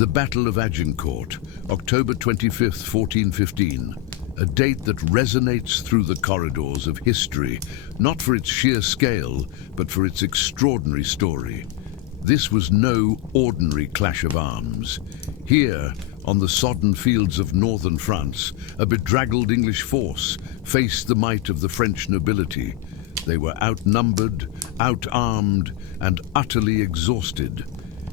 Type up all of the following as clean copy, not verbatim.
The Battle of Agincourt, October 25th, 1415, a date that resonates through the corridors of history, not for its sheer scale, but for its extraordinary story. This was no ordinary clash of arms. Here, on the sodden fields of northern France, a bedraggled English force faced the might of the French nobility. They were outnumbered, out-armed, and utterly exhausted.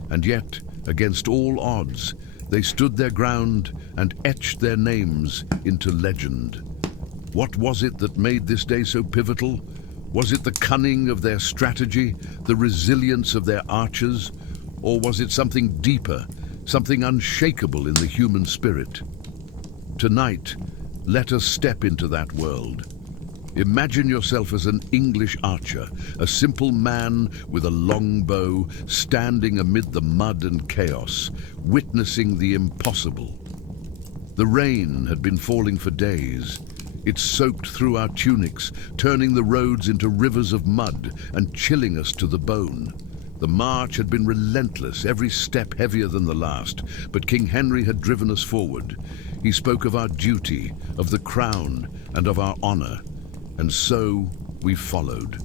And yet, against all odds, they stood their ground and etched their names into legend. What was it that made this day so pivotal? Was it the cunning of their strategy, the resilience of their archers, or was it something deeper, something unshakable in the human spirit? Tonight, let us step into that world. Imagine yourself as an English archer, a simple man with a long bow, standing amid the mud and chaos, witnessing the impossible. The rain had been falling for days. It soaked through our tunics, turning the roads into rivers of mud and chilling us to the bone. The march had been relentless, every step heavier than the last, but King Henry had driven us forward. He spoke of our duty, of the crown, and of our honor. And so we followed.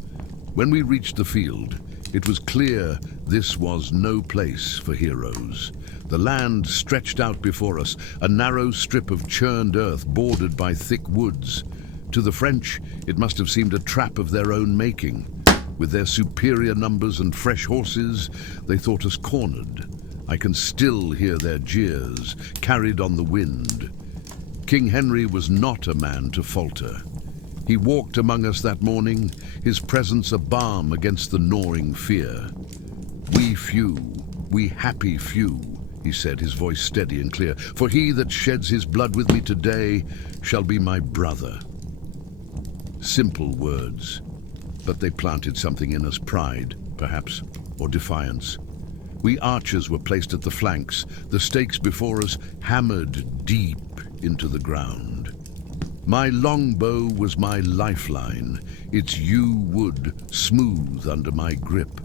When we reached the field, it was clear this was no place for heroes. The land stretched out before us, a narrow strip of churned earth bordered by thick woods. To the French, it must have seemed a trap of their own making. With their superior numbers and fresh horses, they thought us cornered. I can still hear their jeers, carried on the wind. King Henry was not a man to falter. He walked among us that morning, his presence a balm against the gnawing fear. "We few, we happy few," he said, his voice steady and clear, "for he that sheds his blood with me today shall be my brother." Simple words, but they planted something in us, pride, perhaps, or defiance. We archers were placed at the flanks, the stakes before us hammered deep into the ground. My longbow was my lifeline, its yew wood smooth under my grip.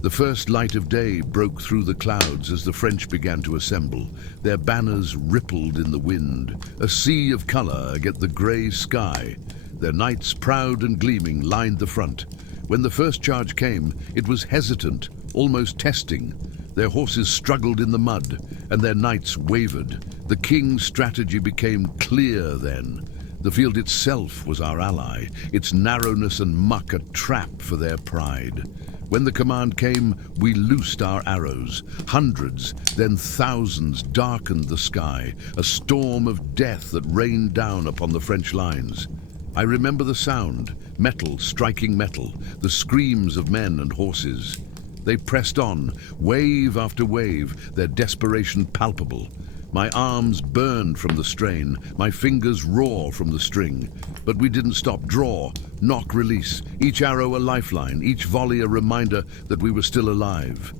The first light of day broke through the clouds as the French began to assemble. Their banners rippled in the wind, a sea of color against the gray sky. Their knights, proud and gleaming, lined the front. When the first charge came, it was hesitant, almost testing. Their horses struggled in the mud, and their knights wavered. The king's strategy became clear then. The field itself was our ally, its narrowness and muck a trap for their pride. When the command came, we loosed our arrows. Hundreds, then thousands darkened the sky, a storm of death that rained down upon the French lines. I remember the sound, metal striking metal, the screams of men and horses. They pressed on, wave after wave, their desperation palpable. My arms burned from the strain, my fingers raw from the string. But we didn't stop. Draw, knock, release, each arrow a lifeline, each volley a reminder that we were still alive.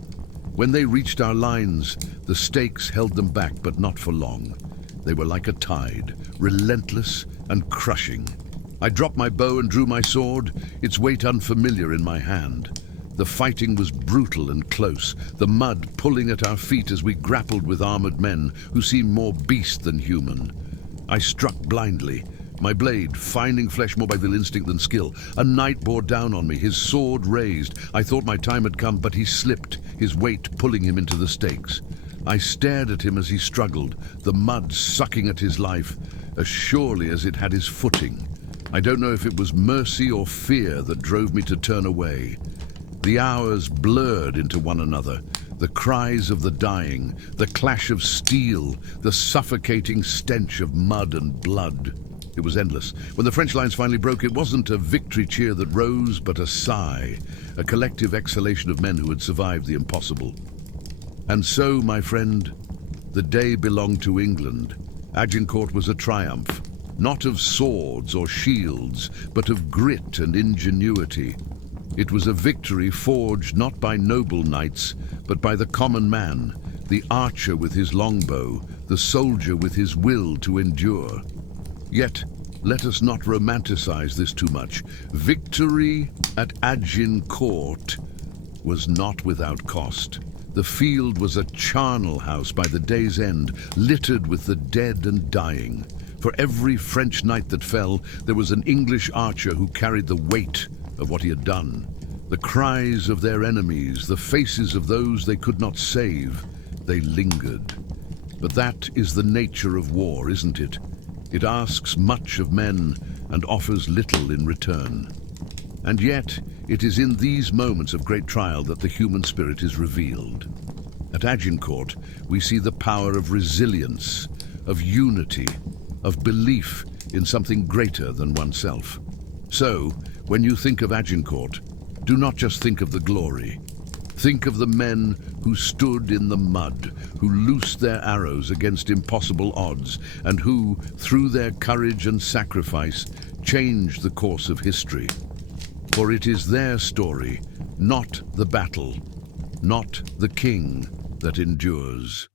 When they reached our lines, the stakes held them back, but not for long. They were like a tide, relentless and crushing. I dropped my bow and drew my sword, its weight unfamiliar in my hand. The fighting was brutal and close, the mud pulling at our feet as we grappled with armored men who seemed more beast than human. I struck blindly, my blade finding flesh more by will instinct than skill. A knight bore down on me, his sword raised. I thought my time had come, but he slipped, his weight pulling him into the stakes. I stared at him as he struggled, the mud sucking at his life, as surely as it had his footing. I don't know if it was mercy or fear that drove me to turn away. The hours blurred into one another, the cries of the dying, the clash of steel, the suffocating stench of mud and blood. It was endless. When the French lines finally broke, it wasn't a victory cheer that rose, but a sigh, a collective exhalation of men who had survived the impossible. And so, my friend, the day belonged to England. Agincourt was a triumph, not of swords or shields, but of grit and ingenuity. It was a victory forged not by noble knights, but by the common man, the archer with his longbow, the soldier with his will to endure. Yet, let us not romanticize this too much. Victory at Agincourt was not without cost. The field was a charnel house by the day's end, littered with the dead and dying. For every French knight that fell, there was an English archer who carried the weight of what he had done. The cries of their enemies, the faces of those they could not save, they lingered. But that is the nature of war, isn't it? It asks much of men and offers little in return. And yet, it is in these moments of great trial that the human spirit is revealed. At Agincourt, we see the power of resilience, of unity, of belief in something greater than oneself. So, when you think of Agincourt, do not just think of the glory. Think of the men who stood in the mud, who loosed their arrows against impossible odds, and who, through their courage and sacrifice, changed the course of history. For it is their story, not the battle, not the king, that endures.